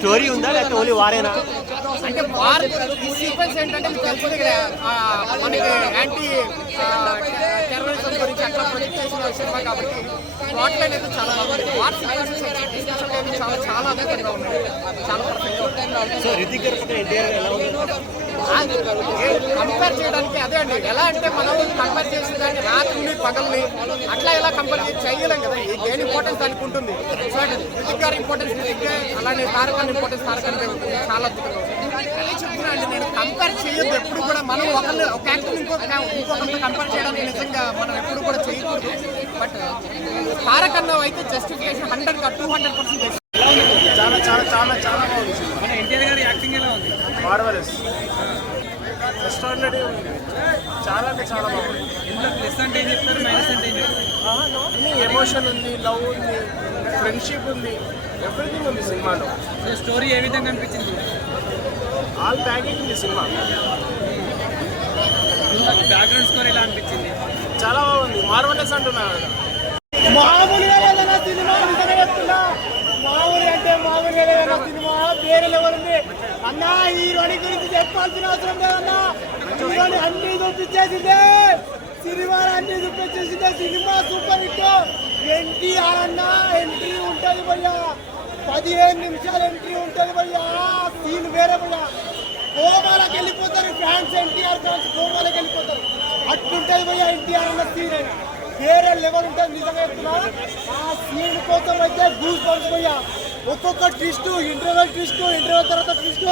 Story ఉందా లేకపోతే only వారేనా? అంటే వార్ సీక్వెన్స్ ఏంటంటే మీకు తెలిసింది మనకి యాంటీ టెర్రరిజం గురించి అట్లా ప్రొజెక్ట్ చేసిన సినిమా కాబట్టి ప్లాట్ లైన్ అయితే చాలా వార్ సీక్వెన్సెస్ చాలా చాలా అద్భుతంగా ఉన్నాయి, చాలా పర్ఫెక్ట్. సో రితిక్ గారు పక్కన ఎన్టీఆర్ ఎలా ఉంది? కంపేర్ చేయడానికి అదే అండి, ఎలా అంటే మనం కంపేర్ చేసిన దాన్ని రాత్రిని పగల్ని అట్లా ఎలా కంపేర్ చేయలేం కదా. దేని ఇంపార్టెన్స్ దానికి ఉంటుంది. సో రితిక్ గారి ఇంపార్టెన్స్ రితిక్కే, అలానే తారకాన్ని ఇంపార్టెన్స్ తారకానికి ఉంటుంది. చాలా అద్భుతంగా ఉంటుంది. అదే చెప్తున్నా అండి, నేను కంపేర్ చేయొద్దు ఎప్పుడు కూడా. మనం ఒక యాక్టర్ ఇంకొకరితో కంపేర్ చేయడానికి నిజంగా మనం ఎప్పుడు కూడా చేయకూడదు. బట్ తారకన్న అయితే జస్టిఫికేషన్ 100% చాలా చాలా చాలా చాలా బాగుంది. మన ఎన్టీఆర్ గారి యాక్టింగ్ ఎలా ఉంది? మార్వెలస్, ఎక్స్ట్రాడినరీ ఉంది. చాలా అంటే చాలా బాగుంది. ఇందులో ప్లస్ అంటే ఏం చెప్తారు, మైనస్ అంటే ఏం చెప్తారు? అన్ని ఎమోషన్ ఉంది, లవ్ ఉంది, ఫ్రెండ్షిప్ ఉంది, ఎవ్రీథింగ్ ఉంది సినిమాలో. స్టోరీ ఏ విధంగా అనిపించింది? ఆల్ ప్యాకేజ్ ఉంది సినిమా. బ్యాక్గ్రౌండ్ స్కోర్ ఎలా అనిపించింది? చాలా బాగుంది. మార్వెలస్ అంటున్నారు కదా. మామూలుగా వెళ్ళిన సినిమా నిజంగా చెప్తున్నా. మామూలు అంటే మామూలుగా వెళ్ళిన సినిమా వేరే లెవెల్ ఉంది అన్న. హీరోని గురించి చెప్పాల్సిన అవసరం లేదన్నా. హీరోని అన్ని చూపించేసిందే, సినిమాలు అన్ని చూపించేసిందే. సినిమా సూపర్ హిట్. ఎన్టీఆర్ అన్న ఎంట్రీ ఉంటుంది భయ్యా, 15 నిమిషాలు ఎంట్రీ ఉంటుంది భయ్యా. సీన్ వేరే భయ్యా, కోమాలకు వెళ్ళిపోతారు ఫ్యాన్స్. ఎన్టీఆర్ ఫ్యాన్స్ కోమాలకు వెళ్ళిపోతారు. అట్లుంటుంది భయ్యా ఎన్టీఆర్ అన్న సీన్ అయినా వేరే లెవెల్ ఉంటుంది. నిజంగా చెప్తున్నా, ఆ సీన్ కోసం అయితే గూస్ బంప్స్ పోయా. ఒక్కొక్క ట్విస్ట్, ఇంటర్వెల్ ట్విస్ట్, ఇంటర్వెల్ తర్వాత ట్విస్ట్,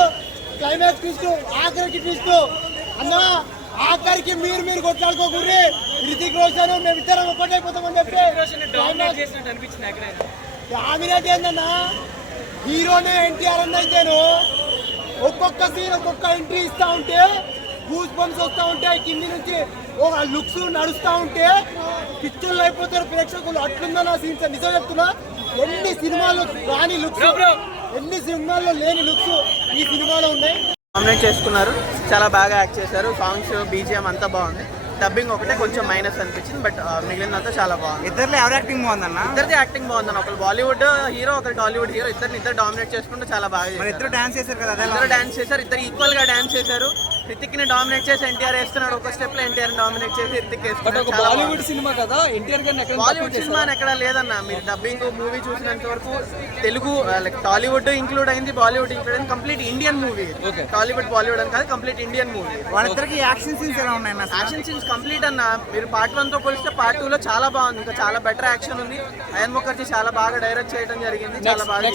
క్లైమాక్స్ ట్విస్ట్, ఆఖరికి ట్విస్ట్ అన్న. ఆఖరికి మీరు కొట్లాడుకోకూడదు. రితిక్ రోషన్ మేమిద్దరం ఒక్కటైపోతామని చెప్పి డామినేట్ ఏందన్నా. హీరోనే ఎన్టీఆర్ అన్న అయితేను ఒక్కొక్క సీన్ ఒక్కొక్క ఎంట్రీ ఇస్తా ఉంటే గూస్ బంప్స్ వస్తూ ఉంటాయి. కింది నుంచి ఒక లుక్స్ నడుస్తూ ఉంటే పిక్చర్లు అయిపోతారు ప్రేక్షకులు. అట్లుందా సీన్స్. నిజం చెప్తున్నా, ఎన్ని సినిమాలు రాని లుక్స్, ఎన్ని సినిమాల్లో లేని లుక్స్ ఈ సినిమాలో ఉన్నాయి. నామినేట్ చేసుకున్నారు, చాలా బాగా యాక్ట్ చేశారు. సాంగ్స్, బీజిఎం అంతా బాగుంది. డబ్బింగ్ ఒకటే కొంచెం మైనస్ అనిపించింది, బట్ మిగిలినంతా చాలా బాగుంది. ఇద్దరు ఎవరు యాక్టింగ్ బాగుందన్న? ఇద్దరిది యాక్టింగ్ బాగుందన్న. ఒకరు బాలీవుడ్ హీరో, ఒకరు టాలీవుడ్ హీరో. ఇద్దరు డామినేట్ చేసుకుంటూ చాలా బాగా చేశారు. ఇద్దరు డాన్స్ చేశారు కదా, ఇద్దరు డాన్స్ చేశారు. ఇద్దరు ఈక్వల్ గా డాన్స్ చేశారు. రితిక్ ని డామినేట్ చేసి ఎన్టీఆర్ వేస్తున్నాడు ఒక స్టెప్ లో, ఎన్టీఆర్ డామినేట్ చేసి రితిక్ వేస్తున్నాడు. బాలీవుడ్ సినిమా కదా, ఎన్టీఆర్ గారిని బాలీవుడ్ సినిమా ఎక్కడ లేదన్న. మీరు డబ్బింగ్ మూవీ చూసినంత వరకు తెలుగు లైక్ టాలీవుడ్ ఇంక్లూడ్ అయింది, బాలీవుడ్ ఇంక్లూడ్ అయింది. Complete Indian movie. Tollywood Bollywood అని కాదు, కంప్లీట్ ఇండియన్ మూవీ. వాళ్ళిద్దరికి యాక్షన్ సీన్స్ ఎలా ఉన్నాయి? యాక్షన్ సీన్స్ కంప్లీట్ అన్న. మీరు పార్ట్ 1 తో పోలిస్తే పార్ట్ 2 లో చాలా బాగుంది. ఇంకా చాలా బెటర్ యాక్షన్ ఉంది. అయన్ ముఖర్జీ చాలా బాగా డైరెక్ట్ చేయడం జరిగింది. చాలా బాగా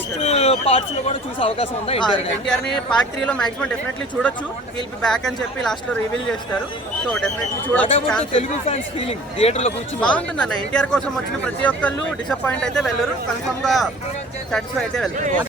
పార్ట్స్ లో కూడా చూసే అవకాశం ఉందా? ఎన్టీఆర్ ని పార్ట్ 3 లో మాక్సిమం డెఫినెట్లీ చూడొచ్చు. హీల్ బి బ్యాక్ అని చెప్పి లాస్ట్ లో రివీల్ చేస్తారు. సో డెఫినెట్లీ చూడొచ్చు. తెలుగు ఫ్యాన్స్ ఫీలింగ్ థియేటర్ లో కూర్చుని బాగుంటుంది అన్న. ఎన్టీఆర్ కోసం వచ్చిన ప్రతి ఒక్కళ్ళు డిసప్పాయింట్ అయితే వెళ్ళరు, కన్ఫర్మ్ గా సాటిస్ఫై అయితే వెళ్తారు.